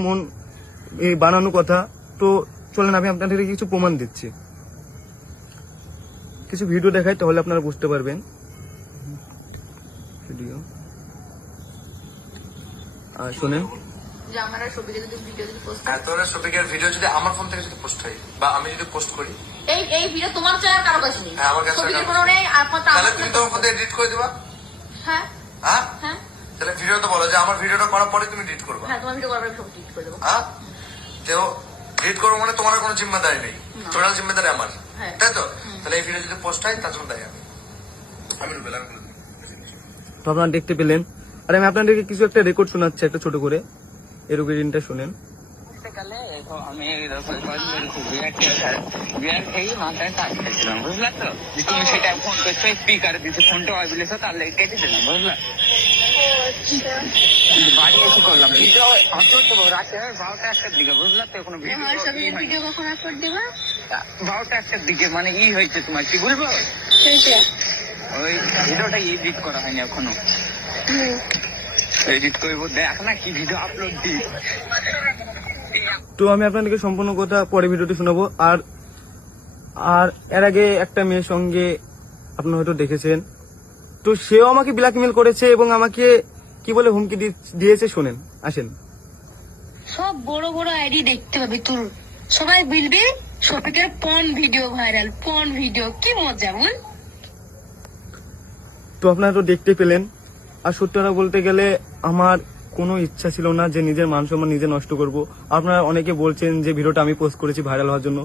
মন এই বানানো কথা। তো চলেন আমি আপনাদের কিছু প্রমাণ দিচ্ছি, কিছু ভিডিও দেখাই, তাহলে আপনারা বুঝতে পারবেন। ভিডিও শোনেন। যে আমার আর শফিকের যদি ভিডিও যদি পোস্ট হ্যাঁ, তোর শফিকের ভিডিও যদি আমার ফোন থেকে যদি পোস্ট হয় বা আমি যদি পোস্ট করি, এই ভিডিও তোমার চাই আর কারো কাছে নেই। হ্যাঁ, আমার কাছে শফিকের কারো কোনো নেই, আর তাহলে তুমি তো ফোন থেকে এডিট করে দিবা। হ্যাঁ হ্যাঁ, হ্যাঁ তাহলে ভিডিও তো বলো যে আমার ভিডিওটা করার পরে তুমি এডিট করবা। হ্যাঁ, তোমার ভিডিও করার পরে সব ডিলিট করে দেবো। হ্যাঁ, তো এডিট করবো মানে তোমার কোনো জিম্মেদারি নেই, টোটাল জিম্মেদারি আমার, হ্যাঁ। তাই তো? তাহলে এই ভিডিও যদি পোস্ট হয় তার জন্য দায়ী আমি রুবেল। তো আপনারা দেখতে পেলেন। আর আমি আপনাদেরকে কিছু একটা রেকর্ড শোনাচ্ছি, একটা ছোট করে, এর রেকর্ডিংটা শুনেন। আমি বিয়ার খেয়ে মাথায় টাচ খেয়েছিলাম, বুঝলা তো? তুমি সেটা ফোন করছো, স্পিকার দিতে ফোনটা হয় বলেছো, তার লেগে কেটে দিলাম, বুঝলা? বাড়ি এসে করলাম ভিডিও আপলোড দেবো রাতে 12টা 1টার দিকে, বুঝলা তো? কোনো ভিডিও কখন আপলোড দেবা? 12টা 1টার দিকে, মানে হয়েছে তোমার কি বলবো, ওই ভিডিওটা এডিট করা হয়নি এখনো, এডিট করবো, দেখ না কি ভিডিও আপলোড দিই। তো আমি আপনাদেরকে সম্পূর্ণ কথা পরে ভিডিওটি শোনাবো। আর আর এর আগে একটা মেয়ের সঙ্গে আপনারা হয়তো দেখেছেন, তো সেও আমাকে ব্ল্যাকমেল করেছে এবং আমাকে কি বলে হুমকি দিয়েছে, শোনেন, আসেন। সব বড় বড় আইডি দেখতে পাবি তোর, সবাই বলবি শফিকের porn video viral, porn video, কি মজা বল। তো আপনারা তো দেখতে পেলেন। আর সত্যি কথা বলতে গেলে আমার কোনো ইচ্ছা ছিল না যে নিজের মান সম্মান নিজে নষ্ট করব। আপনারা অনেকে বলছেন যে ভিডিওটা আমি পোস্ট করেছি ভাইরাল হওয়ার জন্য।